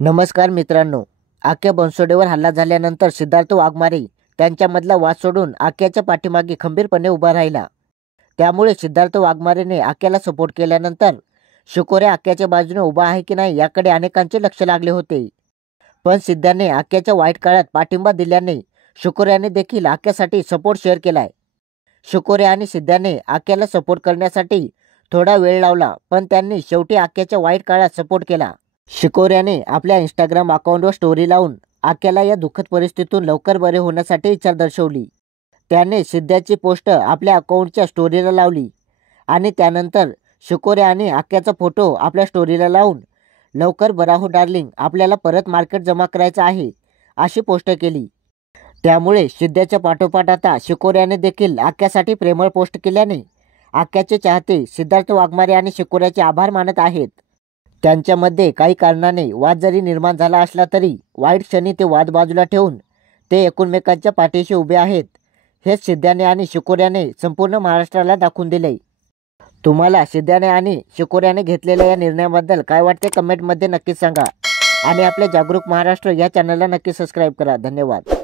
नमस्कार मित्रांनो, आक्या बनसोडेवर हल्ला झाल्यानंतर सिद्धार्थ वाघमारे त्यांच्यामधला वाद सोडून आक्याच्या पाठीमागे खंबीरपणे उभा राहिला। त्यामुळे सिद्धार्थ वाघमारेने आक्याला सपोर्ट केल्यानंतर शिकोऱ्या आक्याच्या बाजूने उभा आहे की नाही याकडे अनेकांचे लक्ष लागले होते। पण सिद्धाने आक्याच्या वाईट काळात पाठिंबा दिल्याने शिकोऱ्याने देखील आक्यासाठी सपोर्ट शेअर केलाय। शिकोऱ्या आणि सिद्धाने आक्याला सपोर्ट करण्यासाठी थोडा वेळ लावला, पण त्यांनी शेवटी आक्याच्या वाईट काळात सपोर्ट केला। शिकोऱ्याने आपल्या इंस्टाग्राम अकाउंटवर स्टोरी लावून आक्याला या दुःखद परिस्थितीतून लवकर बरे होण्यासाठी इच्छा दर्शवली। त्याने सिद्धाची पोस्ट आपल्या अकाउंटच्या स्टोरीला लावली आणि त्यानंतर शिकोऱ्या आणि आक्याचा फोटो आपल्या स्टोरीला लावून लवकर बरा हो डार्लिंग, आपल्याला परत मार्केट जमा करायचं आहे अशी पोस्ट केली। त्यामुळे सिद्धाच्या पाठोपाठ आता शिकोऱ्याने देखील आक्यासाठी प्रेमळ पोस्ट केल्याने आक्याचे चाहते सिद्धार्थ वाघमारे आणि शिकोऱ्याचे आभार मानत आहेत। त्यांच्यामध्ये काही कारणाने वाद जरी निर्माण झाला असला तरी वाईट क्षणी ते वाद बाजूला ठेवून ते एकमेकांच्या पाठीशी उभे आहेत, हेच सिद्धाने आणि शिकोऱ्याने संपूर्ण महाराष्ट्राला दाखवून दिले। तुम्हाला सिद्धाने आणि शिकोऱ्याने घेतलेल्या या निर्णयाबद्दल काय वाटते कमेंटमध्ये नक्कीच सांगा आणि आपल्या जागरूक महाराष्ट्र या चॅनलला नक्की सबस्क्राईब करा। धन्यवाद।